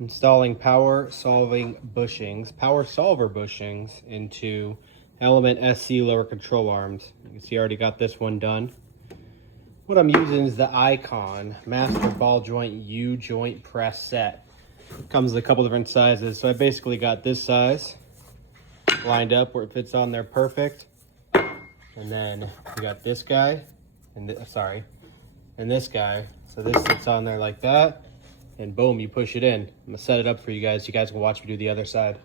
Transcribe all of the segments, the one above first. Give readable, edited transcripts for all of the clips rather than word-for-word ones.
Installing power solver bushings into Element SC lower control arms. You can see I already got this one done. What I'm using is the Icon Master Ball Joint U-joint press set. Comes in a couple different sizes. So I basically got this size lined up where it fits on there perfect. And then we got this guy, and this guy. So this sits on there like that. And boom, you push it in. I'm gonna set it up for you guys. You guys can watch me do the other side.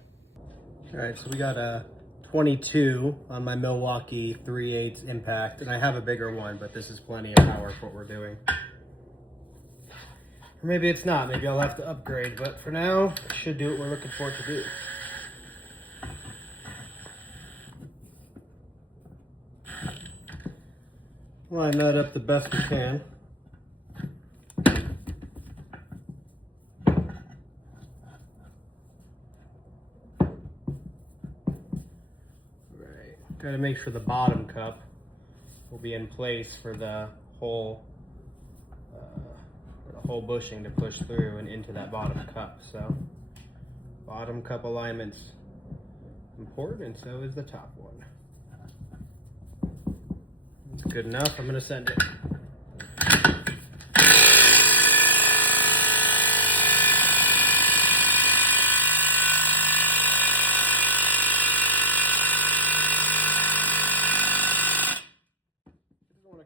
All right, so we got a 22 on my Milwaukee 3/8 impact, and I have a bigger one, but this is plenty of power for what we're doing. Or maybe it's not, maybe I'll have to upgrade, but for now, it should do what we're looking for it to do. Line that up the best we can. Got to make sure the bottom cup will be in place for the whole bushing to push through and into that bottom cup. So bottom cup alignment's important, and so is the top one. It's good enough. I'm going to send it.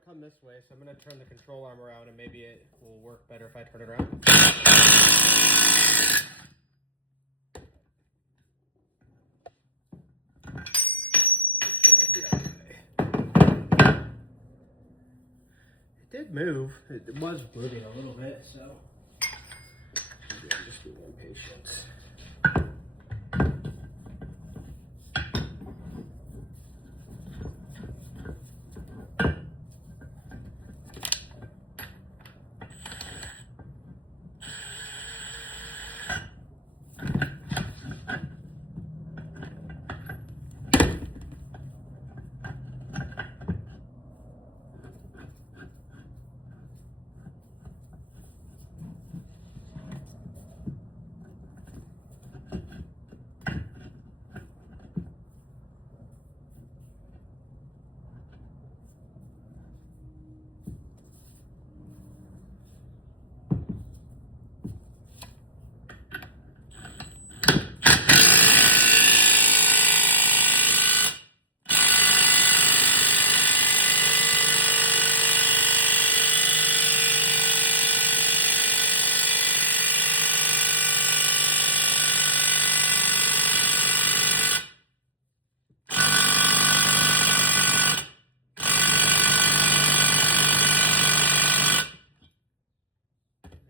Come this way, so I'm going to turn the control arm around, and maybe it will work better if I turn it around. It did move. It was moving a little bit, so maybe I'm just being impatient.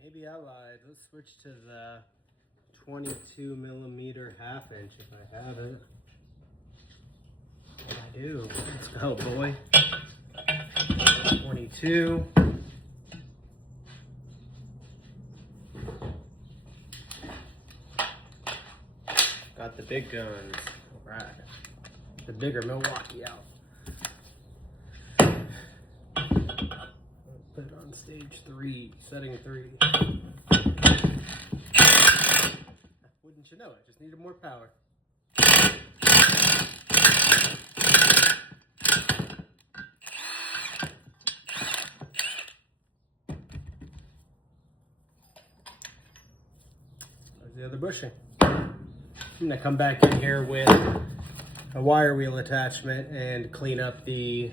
Maybe I lied. Let's switch to the 22 millimeter half inch if I have it. I do. Let's go, boy. 22. Got the big guns. All right. The bigger Milwaukee out. Put it on stage 3, setting 3. Wouldn't you know it? Just needed more power. There's the other bushing. I'm gonna come back in here with a wire wheel attachment and clean up the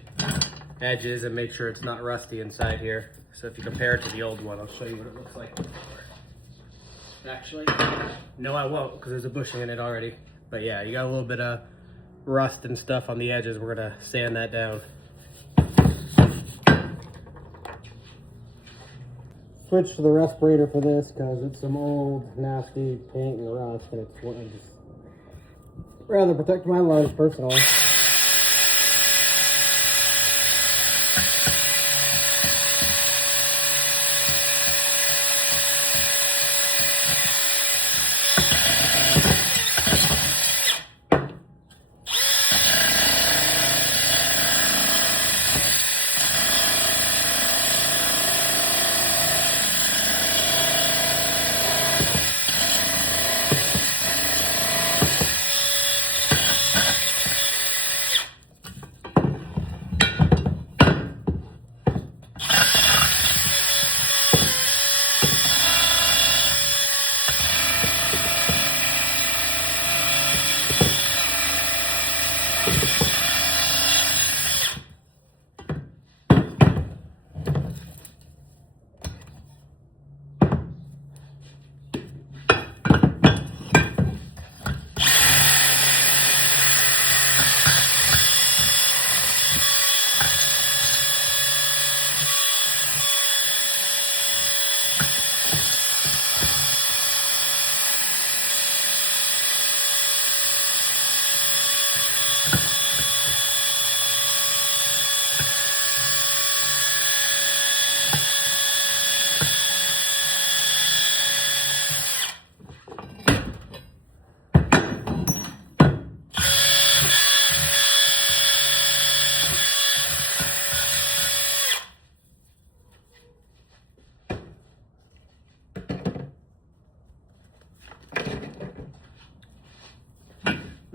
edges and make sure it's not rusty inside here. So if you compare it to the old one, I'll show you what it looks like before. Actually, no I won't, because there's a bushing in it already. But yeah, you got a little bit of rust and stuff on the edges. We're gonna sand that down. Switch to the respirator for this because it's some old nasty paint and rust, and it's what I just rather protect my lungs personally.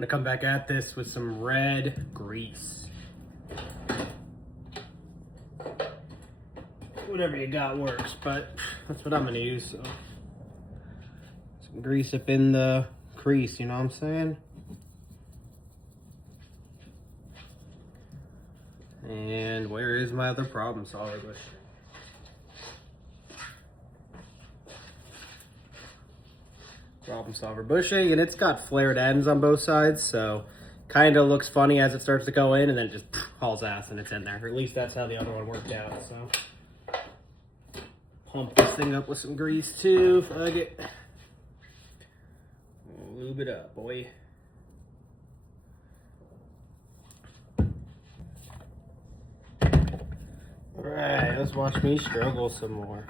gonna come back at this with some red grease. Whatever you got works, but that's what I'm gonna use. So some grease up in the crease, you know what I'm saying? And where is my other problem solver bushing? Problem solver bushing, and it's got flared ends on both sides, so kind of looks funny as it starts to go in, and then it just hauls ass and it's in there. Or at least that's how the other one worked out. So pump this thing up with some grease too. Fuck it. Lube it up, boy. Alright, let's watch me struggle some more.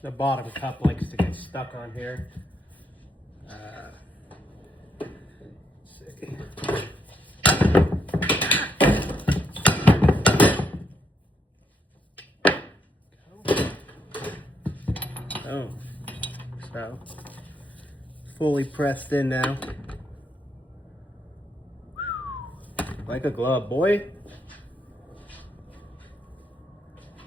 The bottom cup likes to get stuck on here. Let's see. Oh, so fully pressed in now. Like a glove, boy.